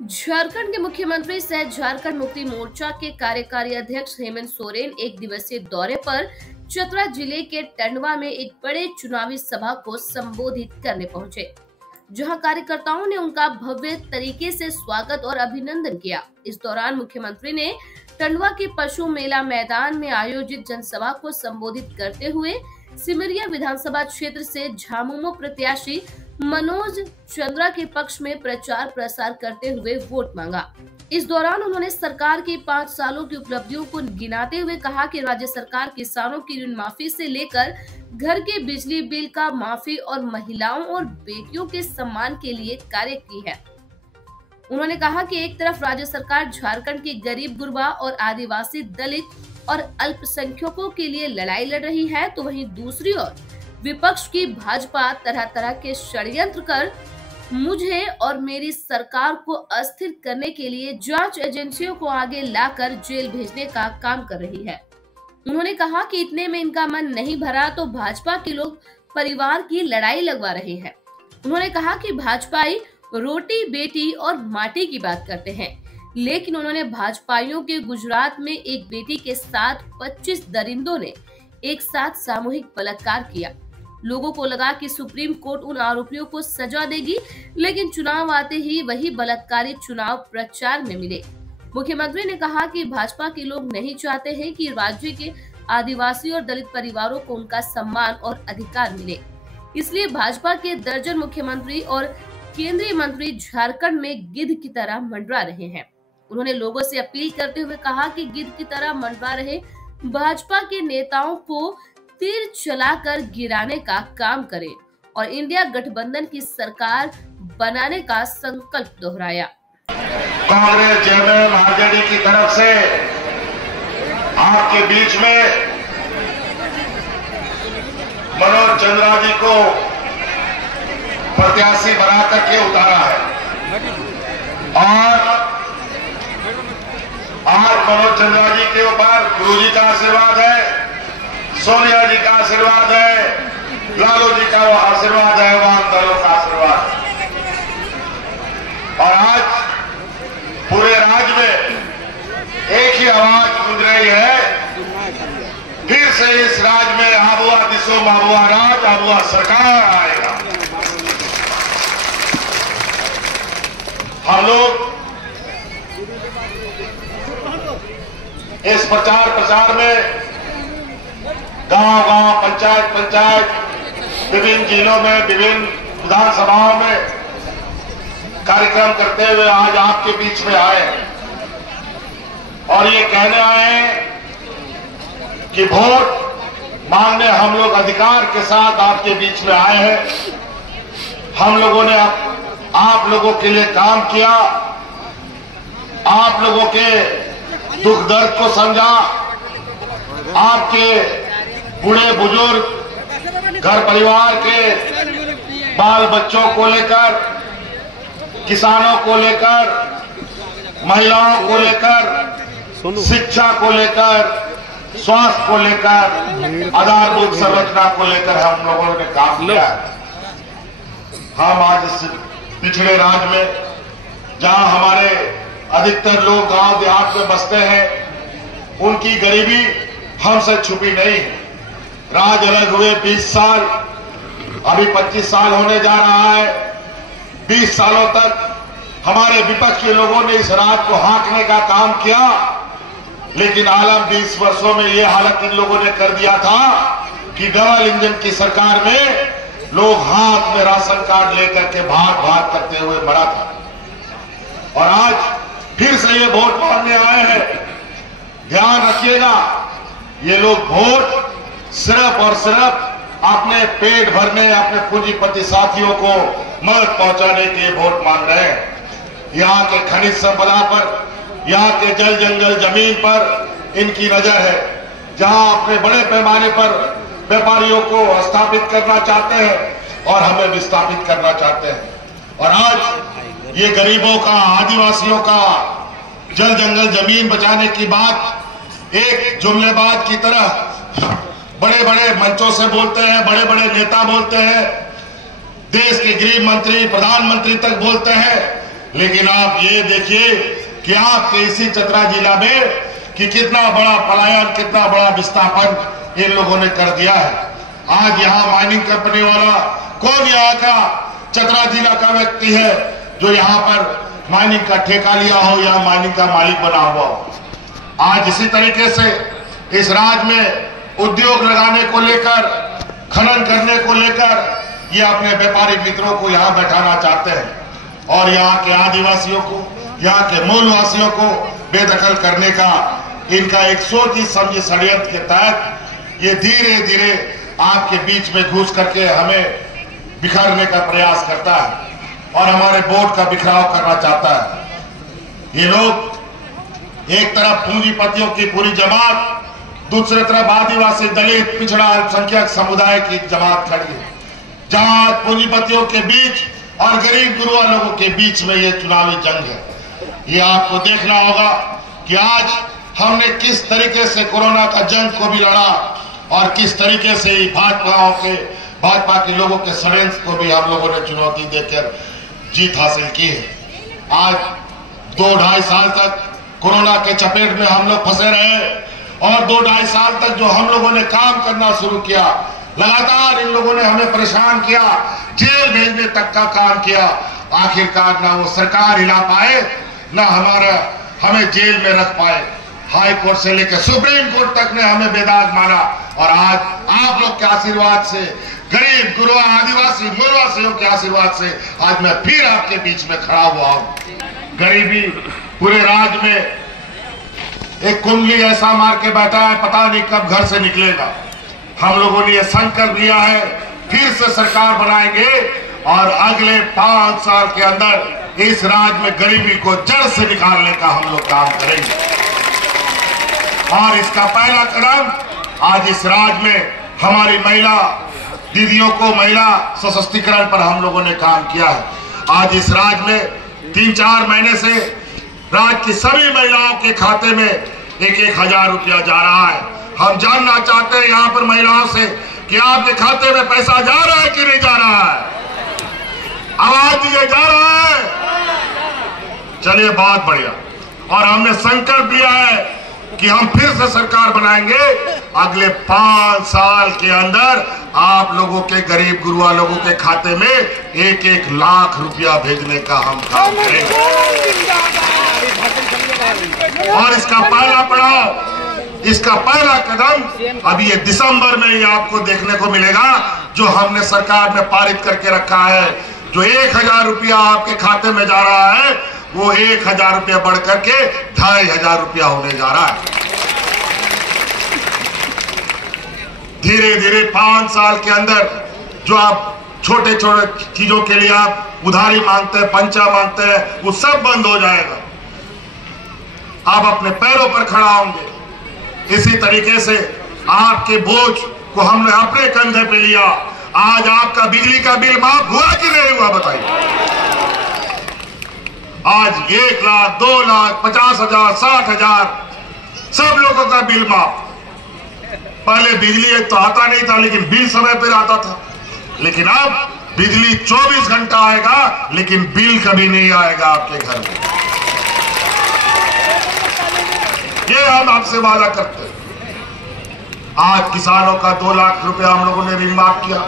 झारखंड के मुख्यमंत्री सह झारखंड मुक्ति मोर्चा के कार्यकारी अध्यक्ष हेमंत सोरेन एक दिवसीय दौरे पर चतरा जिले के टंडवा में एक बड़े चुनावी सभा को संबोधित करने पहुंचे, जहां कार्यकर्ताओं ने उनका भव्य तरीके से स्वागत और अभिनंदन किया। इस दौरान मुख्यमंत्री ने टंडवा के पशु मेला मैदान में आयोजित जनसभा को संबोधित करते हुए सिमरिया विधानसभा क्षेत्र से झामुमो प्रत्याशी मनोज चंद्रा के पक्ष में प्रचार प्रसार करते हुए वोट मांगा। इस दौरान उन्होंने सरकार की 5 सालों की उपलब्धियों को गिनाते हुए कहा कि राज्य सरकार किसानों की ऋण माफी से लेकर घर के बिजली बिल का माफी और महिलाओं और बेटियों के सम्मान के लिए कार्य की है। उन्होंने कहा कि एक तरफ राज्य सरकार झारखंड के गरीब गुरबा और आदिवासी दलित और अल्पसंख्यकों के लिए लड़ाई लड़ रही है, तो वहीं दूसरी ओर विपक्ष की भाजपा तरह तरह के षड्यंत्र कर मुझे और मेरी सरकार को अस्थिर करने के लिए जांच एजेंसियों को आगे लाकर जेल भेजने का काम कर रही है। उन्होंने कहा कि इतने में इनका मन नहीं भरा तो भाजपा के लोग परिवार की लड़ाई लगवा रहे हैं। उन्होंने कहा कि भाजपाई रोटी बेटी और माटी की बात करते हैं, लेकिन उन्होंने भाजपाइयों के गुजरात में एक बेटी के साथ 25 दरिंदों ने एक साथ सामूहिक बलात्कार किया। लोगों को लगा कि सुप्रीम कोर्ट उन आरोपियों को सजा देगी, लेकिन चुनाव आते ही वही बलात्कारी चुनाव प्रचार में मिले। मुख्यमंत्री ने कहा कि भाजपा के लोग नहीं चाहते हैं कि राज्य के आदिवासी और दलित परिवारों को उनका सम्मान और अधिकार मिले, इसलिए भाजपा के दर्जन मुख्यमंत्री और केंद्रीय मंत्री झारखंड में गिद्ध की तरह मंडरा रहे हैं। उन्होंने लोगों से अपील करते हुए कहा कि गिद्ध की तरह मंडरा रहे भाजपा के नेताओं को तीर चलाकर गिराने का काम करें और इंडिया गठबंधन की सरकार बनाने का संकल्प दोहराया। कांग्रेस जेएमएम आरजेडी की तरफ से आपके बीच में मनोज चंद्रा जी को प्रत्याशी बना करके उतारा है और आज मनोज चंद्रा जी के ऊपर गुरु जी का आशीर्वाद है, सोनिया जी का आशीर्वाद है, लालू जी का वो आशीर्वाद है, वाम दलों का आशीर्वाद है। और आज पूरे राज्य में एक ही आवाज गूंज रही है, फिर से इस राज्य में आबुआ दिशो माबुआ राज, आबुआ सरकार आएगा। हम लोग इस प्रचार प्रसार में गांव-गांव, पंचायत विभिन्न जिलों में, विभिन्न विधानसभाओं में कार्यक्रम करते हुए आज आपके बीच में आए और ये कहने आए कि वोट मांगने हम लोग अधिकार के साथ आपके बीच में आए हैं। हम लोगों ने आप लोगों के लिए काम किया, आप लोगों के दुख दर्द को समझा, आपके बूढ़े बुजुर्ग घर परिवार के बाल बच्चों को लेकर, किसानों को लेकर, महिलाओं को लेकर, शिक्षा को लेकर, स्वास्थ्य को लेकर, आधारभूत संरचना को लेकर हम लोगों ने काम किया। हम आज इस पिछड़े राज्य में जहां हमारे अधिकतर लोग गांव देहात में बसते हैं, उनकी गरीबी हमसे छुपी नहीं है। राज अलग हुए 20 साल, अभी 25 साल होने जा रहा है। 20 सालों तक हमारे विपक्ष के लोगों ने इस राज को हाँकने का काम किया, लेकिन आलम 20 वर्षों में ये हालत इन लोगों ने कर दिया था कि डबल इंजन की सरकार में लोग हाथ में राशन कार्ड लेकर के भाग करते हुए मरा था। और आज फिर से ये वोट मांगने आए हैं। ध्यान रखिएगा, ये लोग वोट सिर्फ और सिर्फ अपने पेट भरने, अपने पूंजीपति साथियों को मदद पहुंचाने के वोट मांग रहे हैं। यहाँ के खनिज संपदा पर, यहाँ के जल जंगल जमीन पर इनकी नजर है। जहां अपने बड़े पैमाने पर व्यापारियों को स्थापित करना चाहते हैं और हमें विस्थापित करना चाहते हैं। और आज ये गरीबों का, आदिवासियों का जल जंगल जमीन बचाने की बात एक जुमलेबाज की तरह बड़े बड़े मंचों से बोलते हैं, बड़े बड़े नेता बोलते हैं, देश के गृह मंत्री, प्रधानमंत्री तक बोलते हैं, लेकिन आप ये देखिए कि आपके इसी चतरा जिला में कि कितना बड़ा पलायन, कितना बड़ा विस्थापन इन लोगों ने कर दिया है। आज यहाँ माइनिंग कंपनी वाला कौन यहाँ का चतरा जिला का व्यक्ति है जो यहाँ पर माइनिंग का ठेका लिया हो या माइनिंग का मालिक बना हुआ हो। आज इसी तरीके से इस राज्य में उद्योग लगाने को लेकर, खनन करने को लेकर ये अपने व्यापारी मित्रों को यहाँ बैठाना चाहते हैं और यहाँ के आदिवासियों को, यहाँ के मूलवासियों को बेदखल करने का इनका एक सोची समझी षड्यंत्र के तहत ये धीरे धीरे आपके बीच में घुस करके हमें बिखरने का प्रयास करता है और हमारे वोट का बिखराव करना चाहता है। ये लोग एक तरफ पूंजीपतियों की पूरी जमात, दूसरी तरफ आदिवासी, दलित, पिछड़ा, अल्पसंख्यक समुदाय की जमात खड़ी है, जहां पूंजीपतियों के बीच और गरीब गुरुआ लोगों के बीच में ये चुनावी जंग है। ये आपको देखना होगा कि आज हमने किस तरीके से कोरोना का जंग को भी लड़ा और किस तरीके से भाजपा के लोगों के षड्यंत्र को भी हम लोगों ने चुनौती देकर जीत हासिल की है। आज 2-2.5 साल तक कोरोना के चपेट में हम लोग फंसे रहे और 2-2.5 साल तक जो हम लोगों ने काम करना शुरू किया, लगातार इन लोगों ने हमें परेशान किया, जेल भेजने तक का काम किया। आखिरकार ना वो सरकार हिला पाए, ना हमें जेल में रख पाए। हाई कोर्ट से लेकर सुप्रीम कोर्ट तक ने हमें बेदाग माना और आज आप लोग के आशीर्वाद से, गरीब गुरुआ आदिवासी मूलवासियों के आशीर्वाद से आज मैं फिर आपके बीच में खड़ा हुआ हूं। गरीबी पूरे राज्य में एक कुंडली ऐसा मार के बैठा है, पता नहीं कब घर से निकलेगा। हम लोगों ने यह संकल्प लिया है, फिर से सरकार बनाएंगे और अगले 5 साल के अंदर इस राज्य में गरीबी को जड़ से निकालने का हम लोग काम करेंगे। और इसका पहला कदम आज इस राज्य में हमारी महिला दीदियों को महिला सशक्तिकरण पर हम लोगों ने काम किया है। आज इस राज्य में 3-4 महीने से राज्य की सभी महिलाओं के खाते में 1-1 हजार रुपया जा रहा है। हम जानना चाहते हैं यहाँ पर महिलाओं से कि आपके खाते में पैसा जा रहा है कि नहीं जा रहा है? आवाज दीजिए, जा रहा है? चलिए, बहुत बढ़िया। और हमने संकल्प लिया है कि हम फिर से सरकार बनाएंगे। अगले 5 साल के अंदर आप लोगों के गरीब गुरुआ लोगों के खाते में 1-1 लाख रुपया भेजने का हम काम करेंगे। और इसका पहला पड़ाव, इसका पहला कदम अभी ये दिसंबर में ही आपको देखने को मिलेगा, जो हमने सरकार में पारित करके रखा है। जो 1,000 रुपया आपके खाते में जा रहा है, वो 1,000 रुपया बढ़ करके 2,500 रुपया होने जा रहा है। धीरे धीरे 5 साल के अंदर जो आप छोटे छोटे चीजों के लिए आप उधारी मांगते हैं, पंचा मांगते हैं, वो सब बंद हो जाएगा। आप अपने पैरों पर खड़ा होंगे। इसी तरीके से आपके बोझ को हमने अपने कंधे पे लिया। आज आपका बिजली का बिल माफ हुआ कि नहीं हुआ, बताइए? आज 1 लाख, 2 लाख, 50,000, 60,000 सब लोगों का बिल माफ। पहले बिजली तो आता नहीं था, लेकिन बिल समय पर आता था। लेकिन अब बिजली 24 घंटा आएगा, लेकिन बिल कभी नहीं आएगा आपके घर में। ये हम आपसे वादा करते हैं। आज किसानों का 2 लाख रुपया हम लोगों ने ऋण माफ किया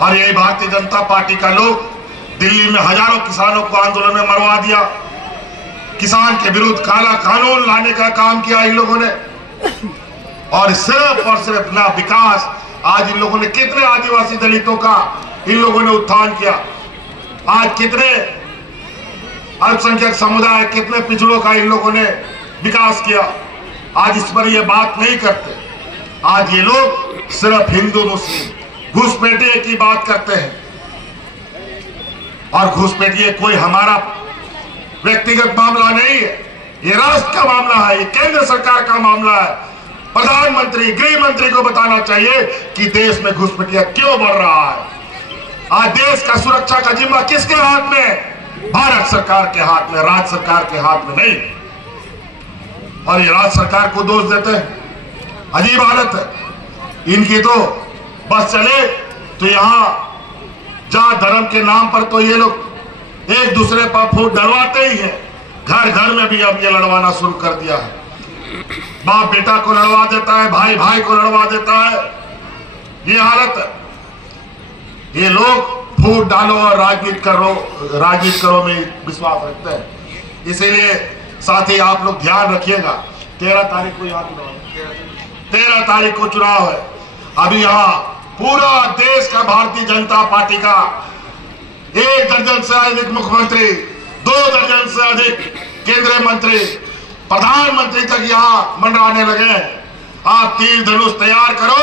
और यही भारतीय जनता पार्टी का लोग दिल्ली में हजारों किसानों को आंदोलन में मरवा दिया। किसान के विरुद्ध काला कानून लाने का काम किया इन लोगों ने। और सिर्फ ना विकास, आज इन लोगों ने कितने आदिवासी दलितों का इन लोगों ने उत्थान किया। आज कितने अल्पसंख्यक समुदाय, कितने पिछड़ों का इन लोगों ने विकास किया। आज इस पर ये बात नहीं करते। आज ये लोग सिर्फ हिंदू मुस्लिम घुसपैठिए की बात करते हैं। और घुसपैठिए कोई हमारा व्यक्तिगत मामला नहीं है, ये राष्ट्र का मामला है, ये केंद्र सरकार का मामला है। प्रधानमंत्री, गृह मंत्री को बताना चाहिए कि देश में घुसपैठिया क्यों बढ़ रहा है। आज देश का सुरक्षा का जिम्मा किसके हाथ में? भारत सरकार के हाथ में, राज्य सरकार के हाथ में नहीं। और ये राज्य सरकार को दोष देते हैं। अजीब हालत है इनकी। तो बस चले तो यहां जात धर्म के नाम पर तो ये लोग एक दूसरे पर फूट डलवाते ही हैं। घर घर में भी अब ये लड़वाना शुरू कर दिया है। बाप बेटा को लड़वा देता है, भाई भाई को लड़वा देता है। ये हालत है। ये लोग फूट डालो और राजनीति करो में विश्वास रखते हैं। इसीलिए साथ ही आप लोग ध्यान रखिएगा, 13 तारीख को यहाँ 13 तारीख को चुनाव है। अभी यहाँ पूरा देश का भारतीय जनता पार्टी का 1 दर्जन से अधिक मुख्यमंत्री, 2 दर्जन से अधिक केंद्रीय मंत्री, प्रधानमंत्री तक यहाँ मंडराने लगे हैं। आप तीर धनुष तैयार करो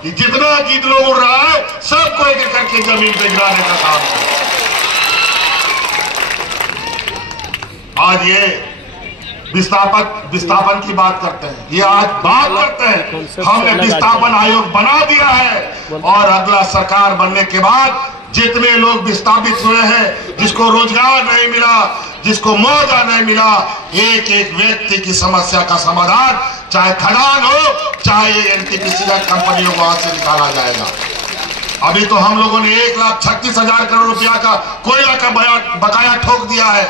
कि जितना गीत लोग उड़ रहा है सबको एक एक करके जमीन पे गिराने का काम करो। आज ये विस्थापन की बात करते हैं, ये आज बात करते हैं। हमने विस्थापन आयोग बना दिया है और अगला सरकार बनने के बाद जितने लोग विस्थापित हुए हैं, जिसको रोजगार नहीं मिला, जिसको मुआवजा नहीं मिला, एक एक व्यक्ति की समस्या का समाधान, चाहे खदान हो चाहे एनटीपीसी का कंपनी हो, वहां से निकाला जाएगा। अभी तो हम लोगों ने 1,36,000 करोड़ रुपया का कोयला का बकाया ठोक दिया है।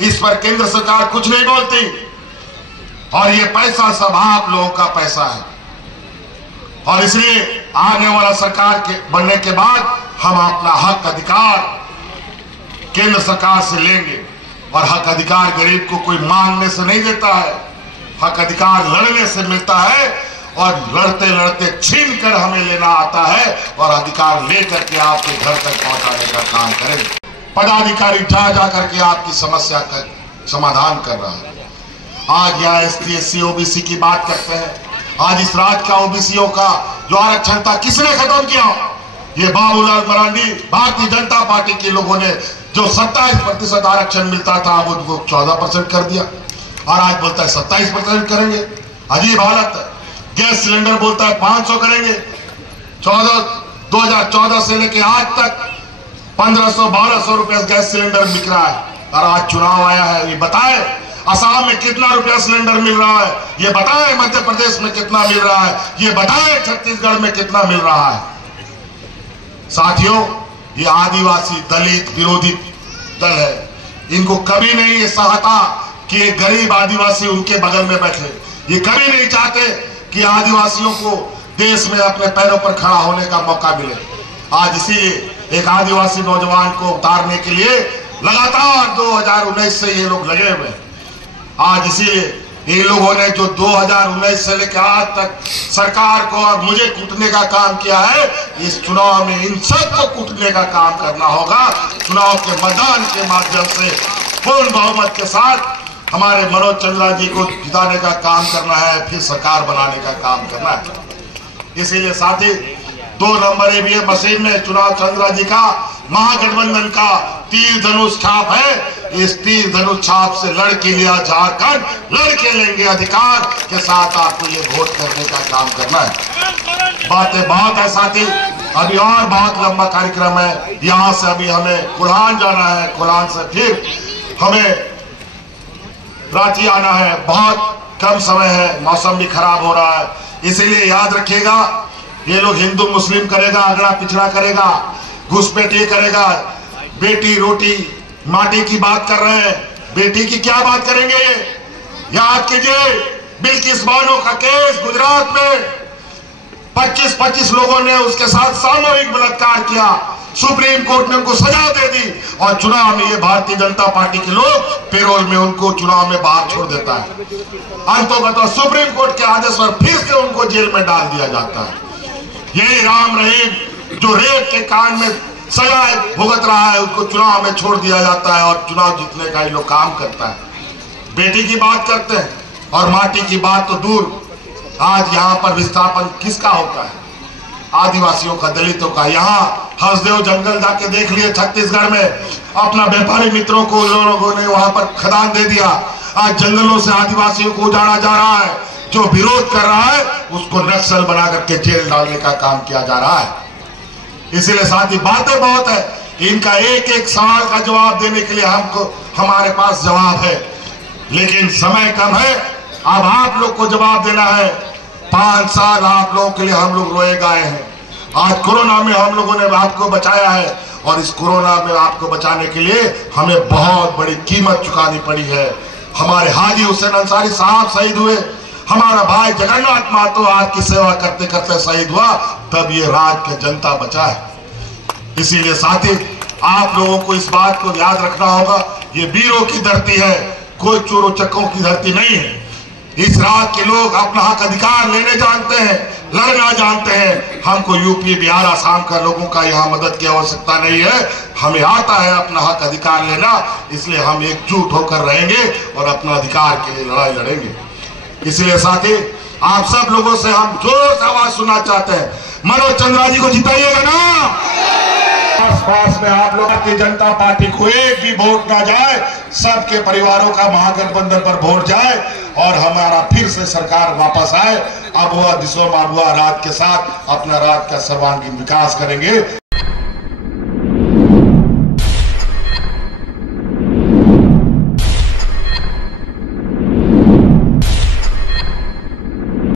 इस पर केंद्र सरकार कुछ नहीं बोलती और ये पैसा सब आप लोगों का पैसा है। और इसलिए आने वाला सरकार के बनने के बाद हम अपना हक अधिकार केंद्र सरकार से लेंगे। और हक अधिकार गरीब को कोई मांगने से नहीं देता है, हक अधिकार लड़ने से मिलता है और लड़ते लड़ते छीन कर हमें लेना आता है और अधिकार लेकर के आपके घर तक पहुंचाने का काम करेंगे। पदाधिकारी जा जा करके आपकी समस्या का समाधान कर रहा है। आज यहाँ ST SC OBC की बात करते हैं। आज इस राज्य का ओबीसीओ का जो आरक्षण था किसने खत्म किया? ये बाबूलाल मरांडी, भारतीय जनता पार्टी के लोगों ने जो 27% आरक्षण मिलता था अब उनको 14% कर दिया और आज बोलता है 27% करेंगे। अजीब हालत है। गैस सिलेंडर बोलता है 500 करेंगे। 2014 से लेके आज तक 1500-1200 रुपए गैस सिलेंडर बिक रहा है। और आज चुनाव आया है, ये बताए असम में कितना रुपया सिलेंडर मिल रहा है, ये बताए मध्य प्रदेश में कितना मिल रहा है, ये बताए छत्तीसगढ़ में कितना मिल रहा है। साथियों, ये आदिवासी दलित विरोधी दल है। इनको कभी नहीं ये चाहता कि एक गरीब आदिवासी उनके बगल में बैठे। ये कभी नहीं चाहते कि आदिवासियों को देश में अपने पैरों पर खड़ा होने का मौका मिले। आज इसीलिए एक आदिवासी नौजवान को उतारने के लिए लगातार 2019 से ये लोग लगे हुए हैं। आज इसीलिए इन लोगों ने जो 2019 से लेकर आज तक सरकार को और मुझे कूटने का काम किया है, इस चुनाव में इन सबको कूटने का काम करना होगा। चुनाव के मैदान के माध्यम से पूर्ण बहुमत के साथ हमारे मनोज चंद्रा जी को जिताने का काम करना है, फिर सरकार बनाने का काम करना है। इसीलिए साथी 2 नंबर EVM मशीन में चुनाव चंद्रा जी का महागठबंधन का तीर धनुष छाप है। इस तीर धनुष छाप से लड़के लिया झारखंड, लड़के लेंगे अधिकार के साथ आपको ये वोट करने का काम करना है। बातें बहुत है साथी, अभी और बहुत लंबा कार्यक्रम है। यहाँ से अभी हमें कुल्हान जाना है, कुल्हान से फिर हमें रांची आना है। बहुत कम समय है, मौसम भी खराब हो रहा है। इसीलिए याद रखिएगा, ये लोग हिंदू मुस्लिम करेगा, अगड़ा पिछड़ा करेगा, घुसपैठी करेगा, बेटी रोटी माटी की बात कर रहे हैं। बेटी की क्या बात करेंगे? याद कीजिए, बिल्किस बानो का केस गुजरात में 25 लोगों ने उसके साथ सामूहिक बलात्कार किया। सुप्रीम कोर्ट ने उनको सजा दे दी और चुनाव में ये भारतीय जनता पार्टी के लोग पेरोल में उनको चुनाव में बाहर छोड़ देता है। अंततः सुप्रीम कोर्ट के आदेश पर फिर से उनको जेल में डाल दिया जाता है। यही राम रहीम जो रेप के कांड में सजा भुगत रहा है, उसको चुनाव में छोड़ दिया जाता है और चुनाव जीतने का ये लोग काम करता है। बेटी की बात करते हैं और माटी की बात तो दूर। आज यहाँ पर विस्थापन किसका होता है? आदिवासियों का, दलितों का। यहाँ हंसदेव जंगल जाके देख लिए छत्तीसगढ़ में, अपना व्यापारी मित्रों को लोगों ने वहां पर खदान दे दिया। आज जंगलों से आदिवासियों को उजाड़ा जा रहा है। जो विरोध कर रहा है उसको नक्सल बना करके जेल डालने का काम किया जा रहा है। इसलिए साथी, बातें बहुत है, इनका एक एक सवाल का जवाब देने के लिए हमारे पास जवाब है, लेकिन समय कम है। अब आप लोग को जवाब देना है। 5 साल आप लोगों के लिए हम लोग रोए गाए हैं। आज कोरोना में हम लोगों ने आपको बचाया है और इस कोरोना में आपको बचाने के लिए हमें बहुत बड़ी कीमत चुकानी पड़ी है। हमारे हाजी हुसैन अंसारी साहब शहीद हुए, हमारा भाई जगन्नाथ महतो आज की सेवा करते करते शहीद हुआ, तब ये राज्य की जनता बचा है। इसीलिए साथी, आप लोगों को इस बात को याद रखना होगा, ये वीरों की धरती है, कोई चोरों चक्कों की धरती नहीं है। इस राज्य के लोग अपना हक अधिकार लेने जानते हैं, लड़ना जानते हैं। हमको यूपी, बिहार, आसाम का लोगों का यहाँ मदद की आवश्यकता नहीं है, हमें आता है अपना हक अधिकार लेना। इसलिए हम एकजुट होकर रहेंगे और अपना अधिकार के लिए लड़ाई लड़ेंगे। इसलिए साथी, आप सब लोगों से हम जोर से आवाज सुनना चाहते हैं, मनोज चंद्रा जी को जिताइएगा ना। आसपास में आप लोग भारतीय जनता पार्टी को एक भी वोट ना जाए, सबके परिवारों का महागठबंधन पर वोट जाए और हमारा फिर से सरकार वापस आए। अब वह दिशा मारुआ राज्य के साथ अपना राज्य का सर्वांगीण विकास करेंगे।